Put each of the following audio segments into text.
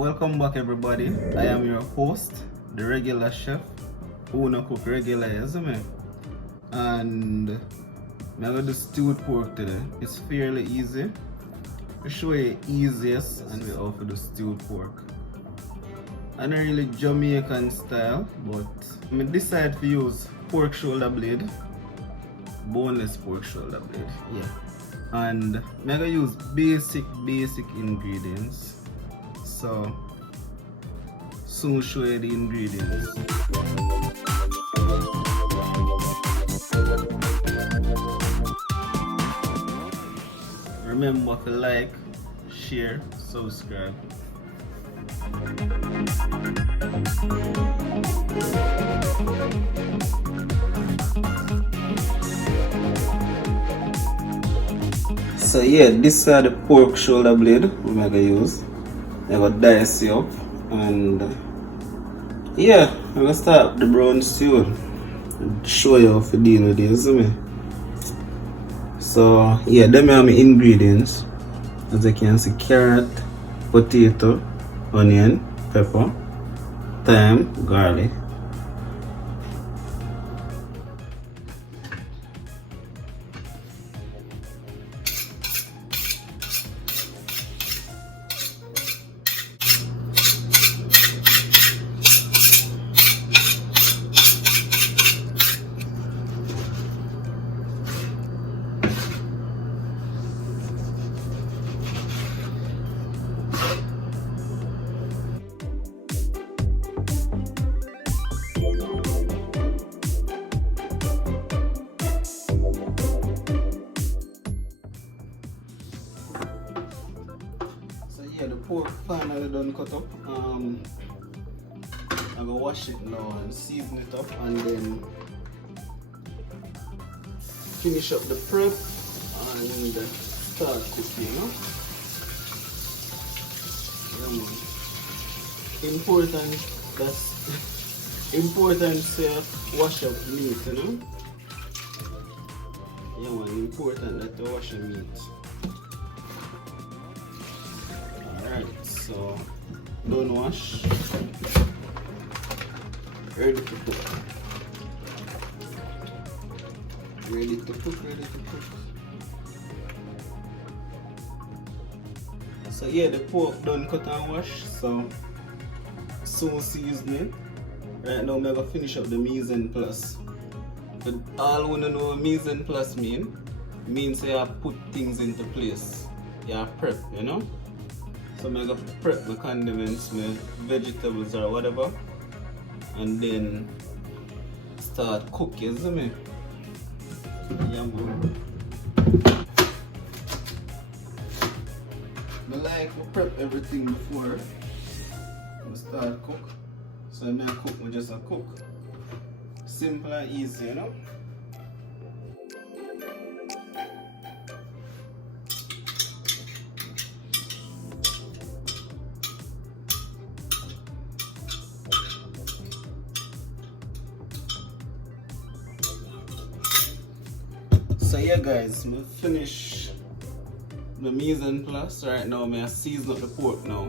Welcome back everybody. I am your host, the regular chef, who no cook regular, isn't me? And I'm gonna do stewed pork today. It's fairly easy. I'll show you easiest and we offer the stewed pork. I'm not really Jamaican style, but I decide to use pork shoulder blade, boneless pork shoulder blade, yeah. And I'm gonna use basic ingredients. So soon show you the ingredients. Remember to like, share, subscribe. So yeah, this are the pork shoulder blade we're gonna use. I got dice it up and yeah, I'm gonna start the brown stew. Show you how to deal with this, isn't it? So yeah, them are my ingredients. As you can see, carrot, potato, onion, pepper, thyme, garlic. Yeah, the pork finally done cut up. I'm gonna wash it now and season it up and then finish up the prep and start cooking, you know? Yeah, man. Important, that's important to wash up meat, you know? Yeah, man, important that to wash the meat. Alright, so don't wash. Ready to cook. Ready to cook. So yeah, the pork done cut and wash, so soon seasoning. Right now I'm gonna finish up the mise en place. But all wanna know what mise en place means you have put things into place. You have prep, you know? So I'm gonna prep my condiments, my vegetables or whatever, and then start cooking, isn't it? Yeah, man. I like to prep everything before I start cook. So I'm gonna cook, I just cook. Simple and easy, you know? So yeah guys, I finish the mise en place. Right now I season up the pork now.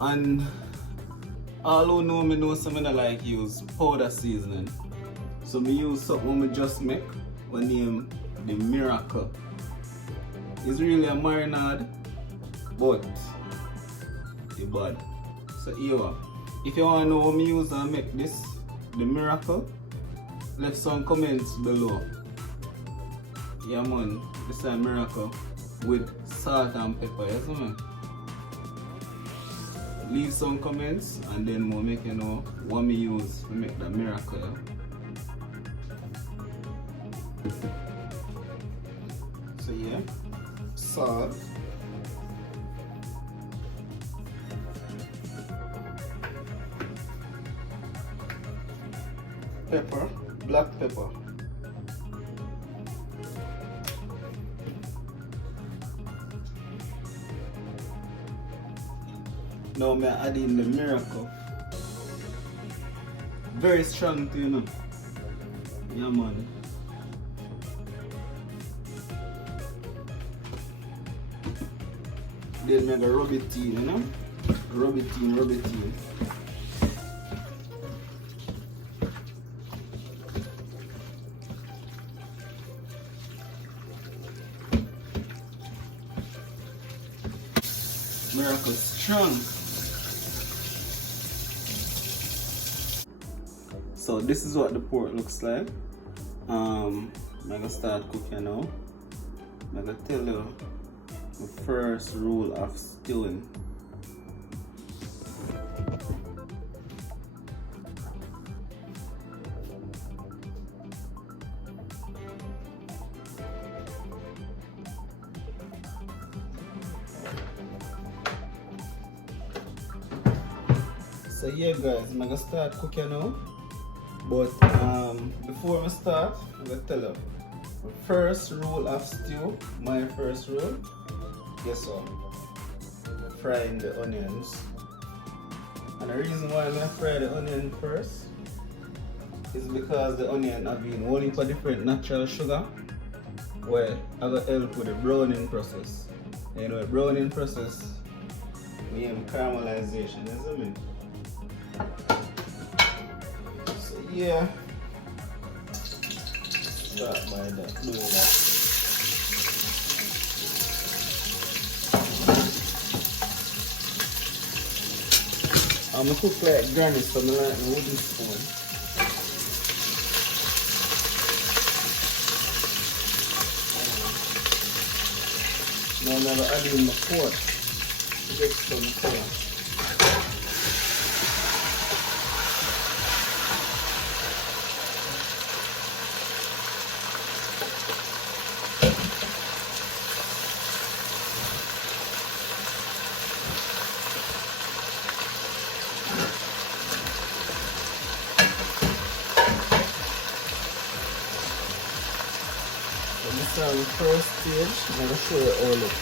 And all who know me know something I like use powder seasoning. So I use something I just make, we name the Miracle. It's really a marinade, but it's bad. So here, if you want to know what I use and make this, the Miracle, leave some comments below. Yeah man, this is a Miracle with salt and pepper, yes man? Leave some comments and then we'll make you know what me use to make that Miracle. Yeah? So yeah, salt, pepper, black pepper. Now I'm adding the Miracle. Very strong too, you know. Yeah man. Then I'm gonna rub it in, you know. Rub it in, rub it in. Miracle strong. So this is what the pork looks like. I'm gonna start cooking now. I'm gonna tell you the first rule of stewing. So yeah guys, I'm gonna start cooking now. But before I start, I'm gonna tell you the first rule of stew, my first rule, guess what? Frying the onions. And the reason why I fry the onion first is because the onion have been whole heap of different natural sugar where I got help with the browning process. And you know the browning process we have caramelization, isn't it? So yeah, start by that, doing that. I'm gonna cook like granny, so I like a wooden spoon. Now I'm gonna add in my pork to get some color. This is the first stage. I'm going to show you all of it.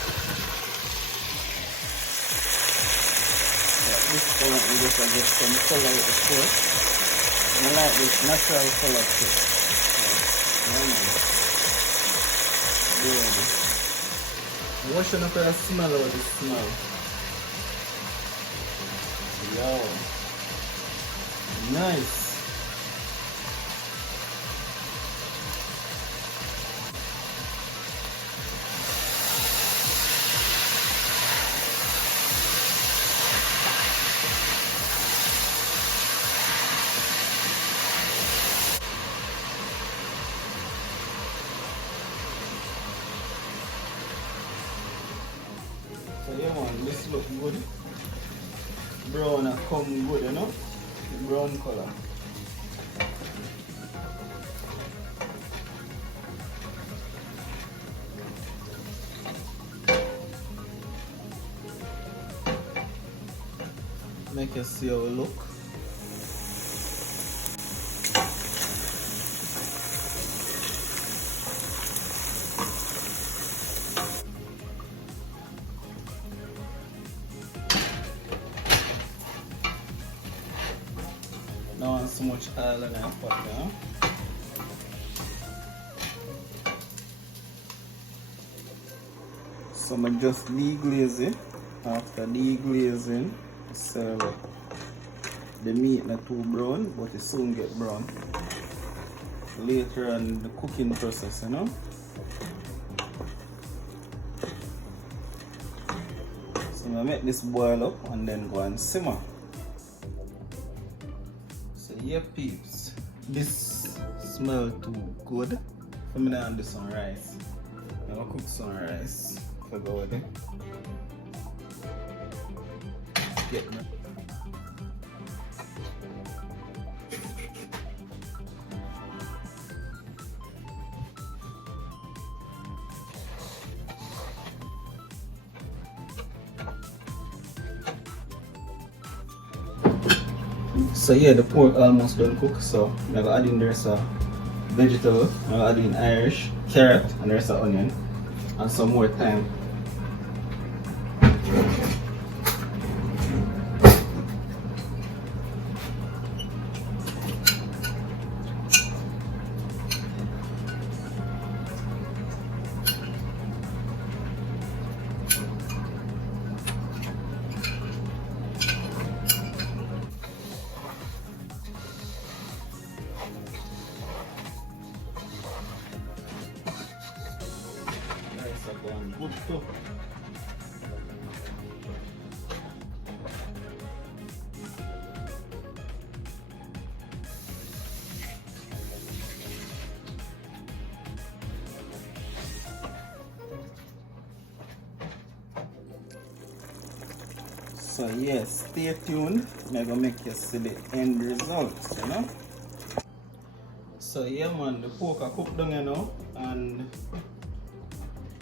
At this point, we just get some color with the pork. And I like this natural color too. I'm washing up the smell of the smell. Yo. Nice. So yeah man, this look good. Brown come good, you know? The brown color. Make you see how it look. Now want so much oil in our pot now. So I just deglaze it. After deglazing, serve it. The meat not too brown, but it soon get brown. Later on the cooking process, you know. So I'm gonna make this boil up and then go and simmer. So yeah peeps, this smell too good. For me now do some rice. I'm gonna cook some rice for go with it. Get me. So yeah, the pork almost done cook. So I'm gonna add in there's a vegetable. I'm gonna add in Irish carrot and there's an onion and some more thyme. So yeah, stay tuned. I'm gonna make you see the end results, you know. So yeah man, the pork are cooked down, you know, and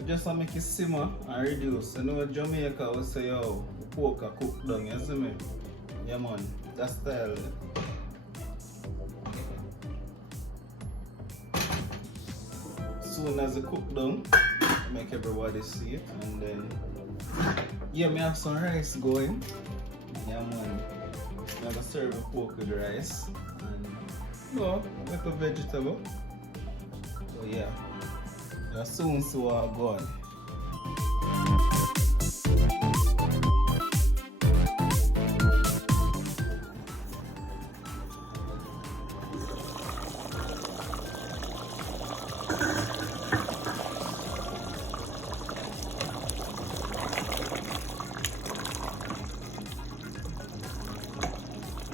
just to make it simmer and reduce. You know Jamaica will say, yo, the pork are cooked down, you see me? Yeah man, that style. Soon as it cook down, make everybody see it, and then yeah, me have some rice going. Yeah man, I'm gonna serve the pork with rice and like a vegetable. So yeah, soon so I'm going.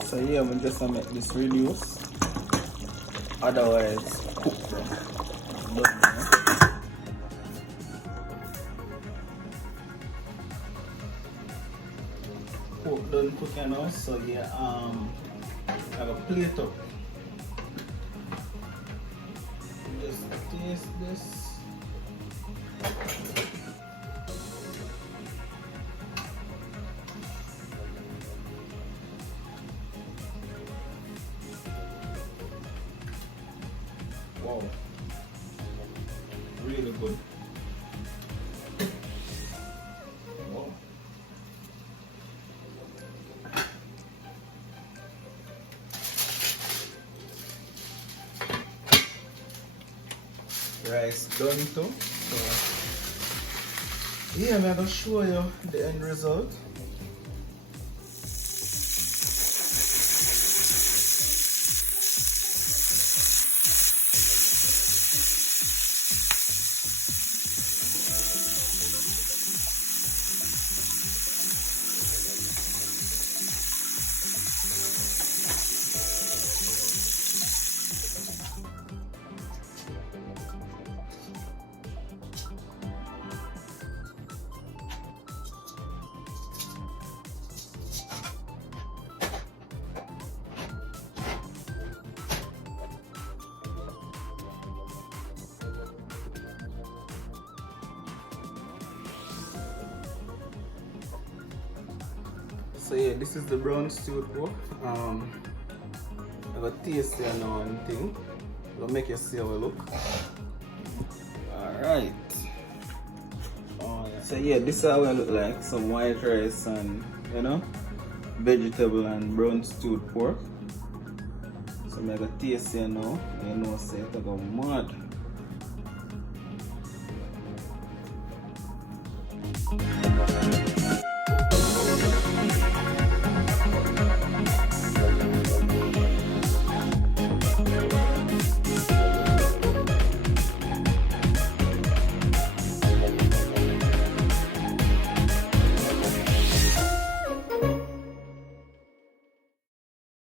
So yeah, I'm just gonna make this reduce. Otherwise, cook them. Done, pork done cooking now. So yeah, I have a plate up. Just taste this. Wow, really good. Wow. Rice done too. So yeah, I'm gonna show you the end result. So yeah, this is the brown stewed pork. I got taste there now and thing. It'll make you see how it look. Alright. Oh, yeah. So yeah, this is how it look like. Some white rice and vegetable and brown stewed pork. So I got taste here now. You know say it go mad.